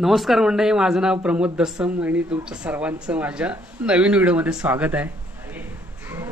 नमस्कार मंडळी, माझं नाव प्रमोद दस्सम आणि तुमचं सर्वांचं माझ्या नवीन व्हिडिओमध्ये स्वागत आहे.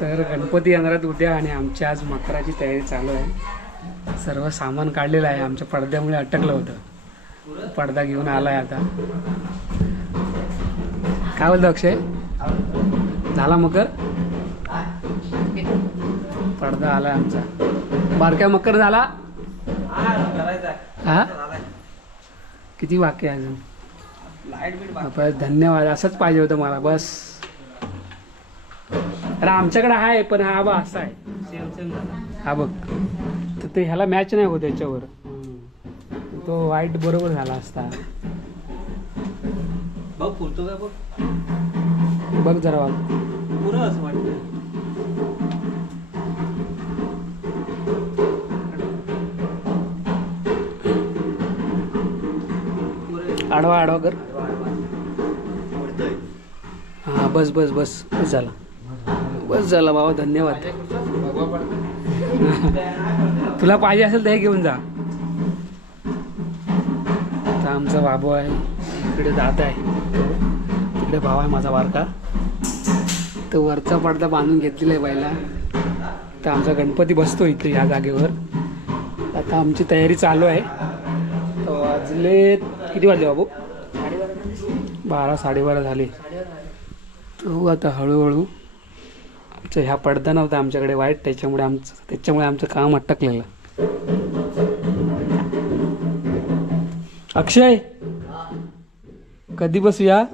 तर गणपती येणार आहेत उद्या आणि आमची आज मकराची तयारी चालू आहे. सर्व सामान काढलेलं आहे. आमच्या पडद्यामुळे अटकलं होतं. पडदा घेऊन आला आहे आता. काय बोलतो अक्षय? झाला मकर? पडदा आला आमचा. बारक्या मकर झाला? हा, किती वाक्य आहे अजून? बस धन्यवाद. असंच पाहिजे होतं मला. बस अरे आमच्याकडे आहे पण हा बा असा आहे. हा बघ, तर ते ह्याला मॅच नाही होत याच्यावर. तो वाईट बरोबर झाला असता. बघ जरा पुरं असं वाटतं. आडवा आडवा कर. हा बस बस बस बस झाला. बस झाला बाबा, धन्यवाद. तुला पाहिजे असेल तर हे घेऊन जा. आता आमचा बाबू आहे, इकडे दादा आहे, तिकडे भाव आहे माझा बारका. तर वरचा पडदा बांधून घेतलेला आहे पहिला. तर आमचा गणपती बसतो इथे या जागेवर. आता आमची तयारी चालू आहे. तर वाजले किती वाजले बाबू? 12 12:30 झाले. तो आता हळूहळू आमचं ह्या पडदा नव्हता आमच्याकडे वाईट, त्याच्यामुळे आमचं काम अटकलेलं. अक्षय कधी बसूया?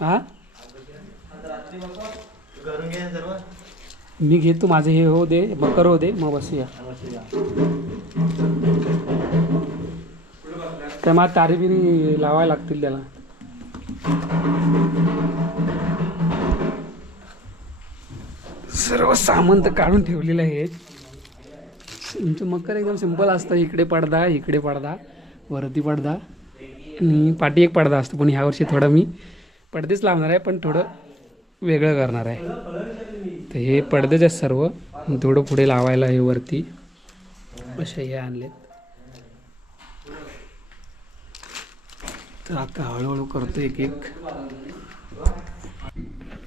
हा मी घेतो, माझं हे हो दे, मकर हो दे, मग बसूया. त्या मला तारी बिरी लावायला लागतील त्याला. सर्व सामान तर काढून ठेवलेलं आहे. तुमचं मकर एकदम सिंपल असतं. इकडे पडदा, इकडे पडदा, वरती पडदा आणि पाठी एक पडदा असतो. पण ह्यावर्षी थोडं मी पडदेच लावणार आहे, पण थोडं वेगळं करणार आहे. तर हे पडदेच आहेत सर्व. थोडं पुढे लावायला हे वरती असे हे आणलेत. तर आता हळूहळू करतो एक एक.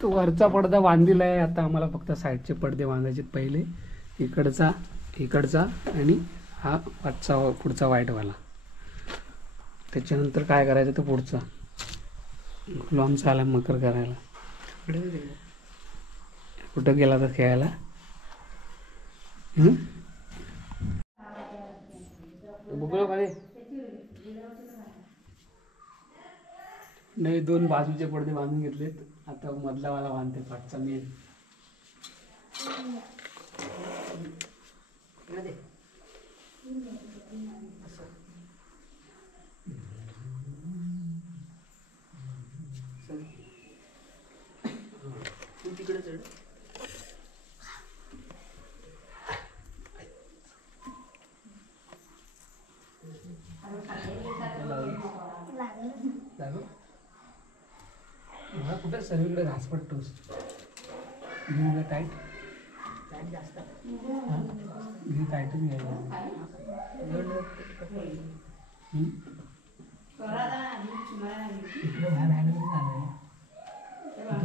तो वरचा पडदा बांधलेला आहे. आता आम्हाला फक्त साईडचे पडदे बांधायचे पहिले. इकडचा आणि हा पुढचा व्हाईटवाला. त्याच्यानंतर काय करायचं तर पुढचा लॉन्च आला मकर करायला. कुठं गेला तर खेळायला? नाही, 2 बाजूचे पडदे बांधून घेतलेत. आता मधलावाला बांधते, पाठचा मेन. तिकडे चढ. कुठे सर्वीकडे घास पडतोस. टाईट जास्त टाईटच घ्यायला.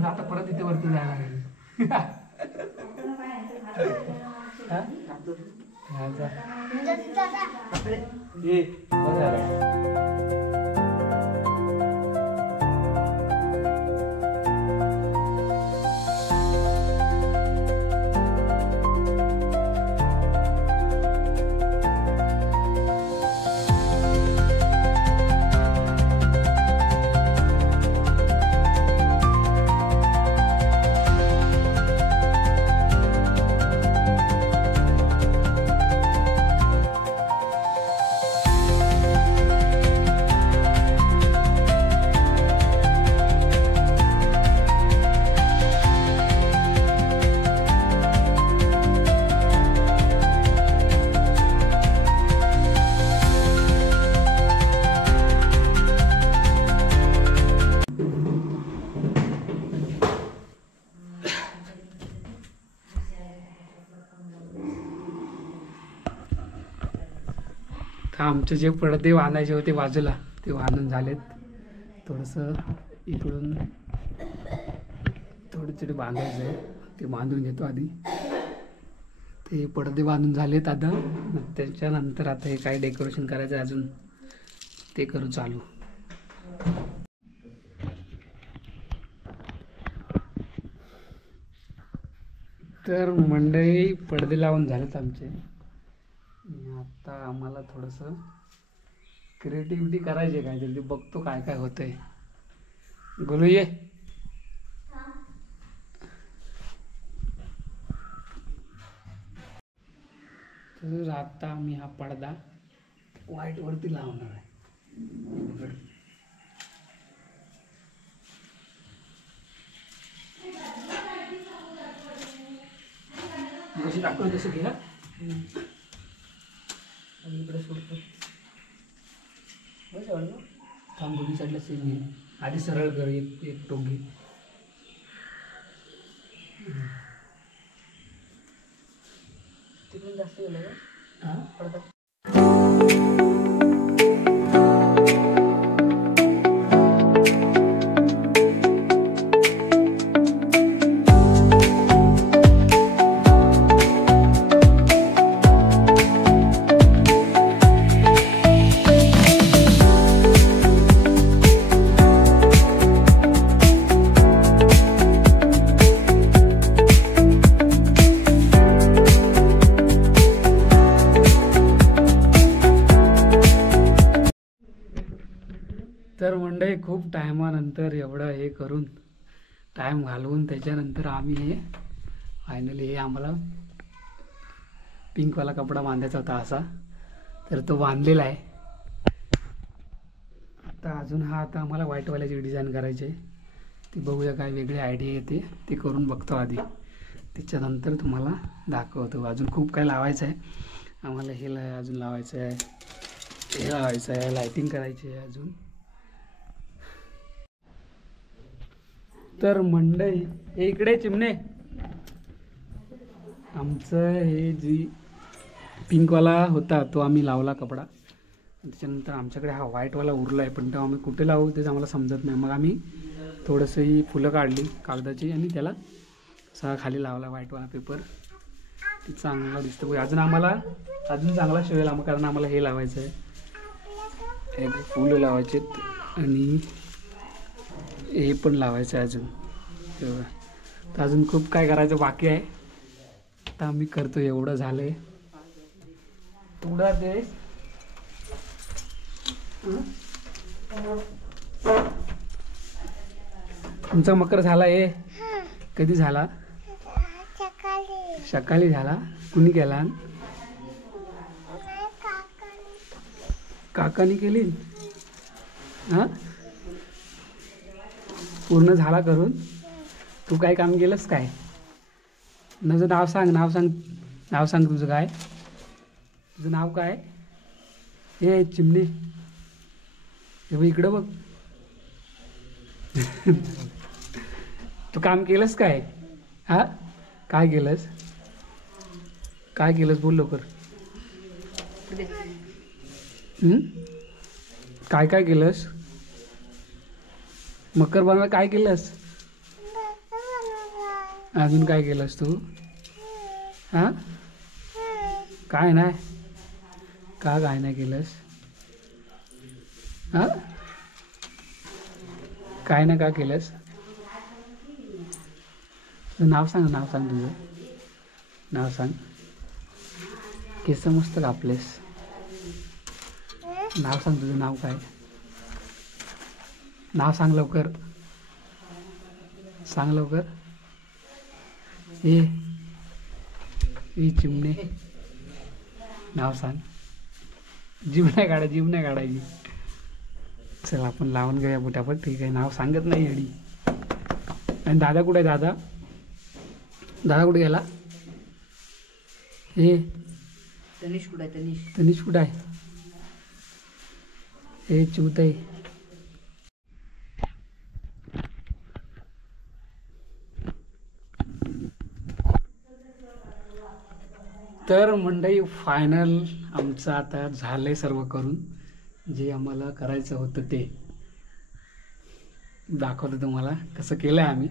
आता परत इथे वरती जायला लागेल. तर आमचे जे पडदे बांधायचे होते बाजूला ते बांधून झालेत. थोडंसं इकडून थोडे बांधायचं आहे, ते बांधून घेतो आधी. ते पडदे बांधून झालेत आता. त्याच्यानंतर आता हे काय डेकोरेशन करायचं आहे अजून, ते करू चालू. तर मंडळी पडदे लावून झालेत आमचे. आता आम्हाला थोडंसं क्रिएटिव्हिटी करायची आहे काहीतरी, ते बघतो काय काय होतंय. गोलू ये. तर आता आम्ही हा पडदा व्हाईटवरती लावणार आहे. जशी दाखवलं तसं घ्या. आणि इकडे सोडतो थांब, दोन्ही साईडला सेम घे. आधी सरळ कर, एक टोक घे. तिकडून जास्त गेलं का? हां पडदा. तर मंडळी खूप टायमानंतर एवढं हे करून टाईम घालवून त्याच्यानंतर आम्ही हे फायनली, हे आम्हाला पिंकवाला कपडा बांधायचा होता असा, तर तो बांधलेला आहे. आता अजून हा आता आम्हाला व्हाईटवाल्याची डिझाईन करायची आहे. ती बघूया काय वेगळी आयडिया येते, ते करून बघतो आधी. त्याच्यानंतर तुम्हाला दाखवतो. अजून खूप काय लावायचं आहे आम्हाला. हे अजून लावायचं आहे, हे लावायचं आहे, लायटिंग करायची आहे अजून. तर मंडई हे इकडे चिमणे, आमचं हे जी पिंकवाला होता तो आम्ही लावला कपडा. त्याच्यानंतर आमच्याकडे हा व्हाईटवाला उरला आहे, पण तो आम्ही कुठे लावू तेच आम्हाला समजत नाही. मग आम्ही थोडंसं ही फुलं काढली कागदाची आणि त्याला सगळा खाली लावला व्हाईटवाला पेपर. ते चांगला दिसतं. अजून आम्हाला अजून चांगला शिवेल आम्हाला, कारण आम्हाला हे लावायचं आहे, हे फुलं लावायचे आणि हे पण लावायचं आहे अजून. तर अजून खूप काय करायचं बाकी आहे. आता आम्ही करतो. एवढं झालंय तेवढं ते. तुमचा मकर झाला आहे? कधी झाला? सकाळी झाला. कुणी केला? काकानी केली. हां पूर्ण झाला करून. तू काय काम केलंस काय? तुझं नाव सांग, नाव सांग, नाव सांग तुझं काय? तुझं नाव काय? हे चिमणे, हे बघ इकडं बघ. तू काम केलंस काय? हां काय केलंस? काय केलंस बोल लवकर. काय काय केलंस? मकर बनवाय काय केलंस? अजून काय केलंस तू? हां काय नाही, का काय नाही केलंस? हां काय नाही का केलंस? नाव सांग, नाव सांग तुझं, नाव सांग. केस मस्त कापलेस. नाव सांग तुझं, नाव काय? नाव सांग लवकर, सांग लवकर. ए चिमणे नाव सांग. जीव नाही काढा, जीव नाही काढायची. चल आपण लावून घेऊया बुटापट. ठीक आहे, नाव सांगत नाही येडी. आणि दादा कुठे आहे? दादा, दादा कुठे गेला? हे तनिष कुठे आहे? तनिष, तनिष कुठे आहे? हे चूत आहे. तर मंडळी फायनल आमचं आता झालंय सर्व करून. जे आम्हाला करायचं होतं ते दाखवतो तुम्हाला कसं केलं आहे आम्ही.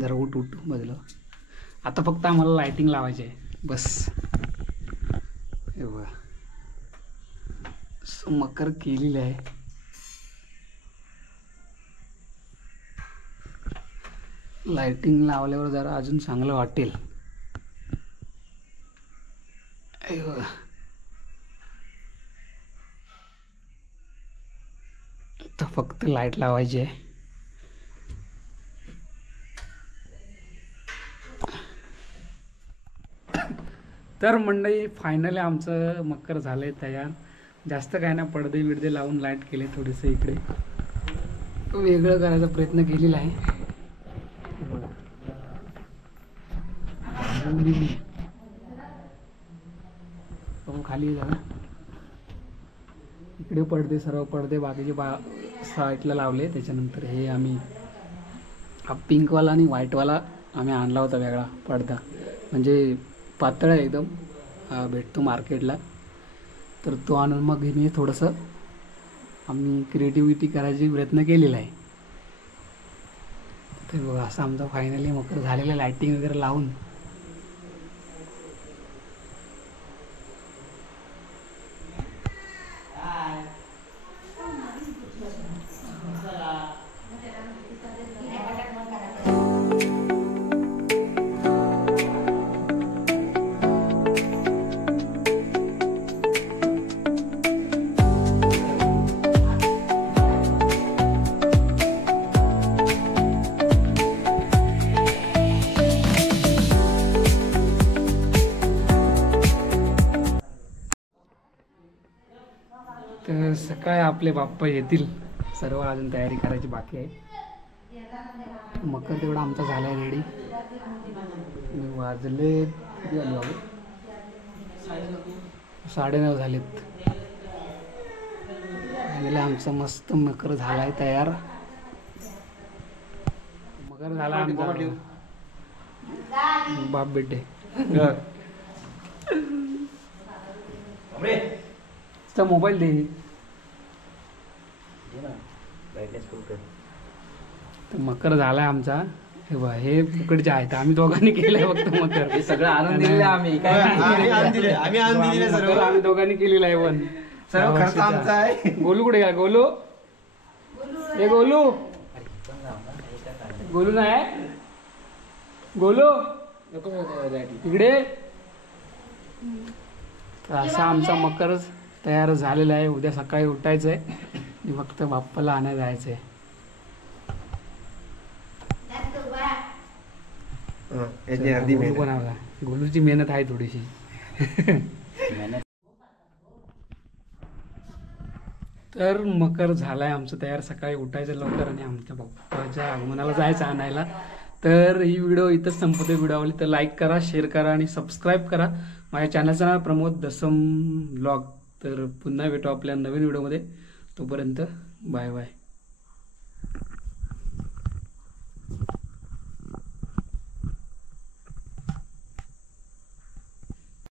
जरा उठ बदलं. आता फक्त आम्हाला लायटिंग लावायची आहे बस. हे बघा मकर केलेलं आहे. लायटिंग लावल्यावर जरा अजून चांगलं वाटेल. हे बघा तर फक्त लाईट लावायची आहे. तर मंडळी फायनली आमचं मकर झालंय तयार. जास्त काय ना पडदे बिडदे लावून लाईट केले. थोडेसे इकडे वेगळं करायचा प्रयत्न केलेला आहे. खाली झाला इकडे पडदे सर्व पडदे बाकीचे साईडला लावले. त्याच्यानंतर हे आम्ही हा पिंकवाला आणि व्हाईटवाला आम्ही आणला होता वेगळा पडदा. म्हणजे पातळ आहे एकदम. भेटतो मार्केटला. तर तो आणून मग मी थोडंसं आम्ही क्रिएटिव्हिटी करायची प्रयत्न केलेला आहे. तर बघा असं आमचा फायनली मकर झालेला. लायटिंग वगैरे लावून तर सकाळी आपले बाप्पा येतील. सर्व अजून तयारी करायची बाकी आहे. मकर तेवढा आमचा झाला आहे रेडी. वाजले किती झाले बाबू? 9:30 झालेत. गेला आमचा मस्त मकर झाला आहे तयार. मकर झाला आमचा बाप बेटे. मोबाईल दे. तर मकर झालाय आमचा. हे बघा हे फुकटचे आहेत. आम्ही दोघांनी केलंय फक्त मकर. हे सगळं आणून दिलेलं आम्ही आम्ही दोघांनी केलेलं आहे. पण सर्व खर्च आमचा आहे. गोलू कुठे गेला? गोलू हे गोलू गोलू नाही. गोलू इकडे. असा आमचा मकर तयार झालेला आहे. उद्या सकाळी उठायचं आहे. फक्त बाप्पाला आणायला जायचं आहे. गोलूची मेहनत आहे थोडीशी. तर मकर झालाय आमचं तयार. सकाळी उठायचं लवकर आणि आमच्या बाप्पाच्या आगमनाला जायचं आणायला. तर ही व्हिडिओ इथंच संपते. व्हिडिओ आवडली तर लाईक करा, शेअर करा आणि सबस्क्राईब करा. माझ्या चॅनलचं नाव प्रमोद दसम ब्लॉग. तर पुन्हा भेटू आपल्या नवीन व्हिडिओमध्ये. तोपर्यंत बाय बाय.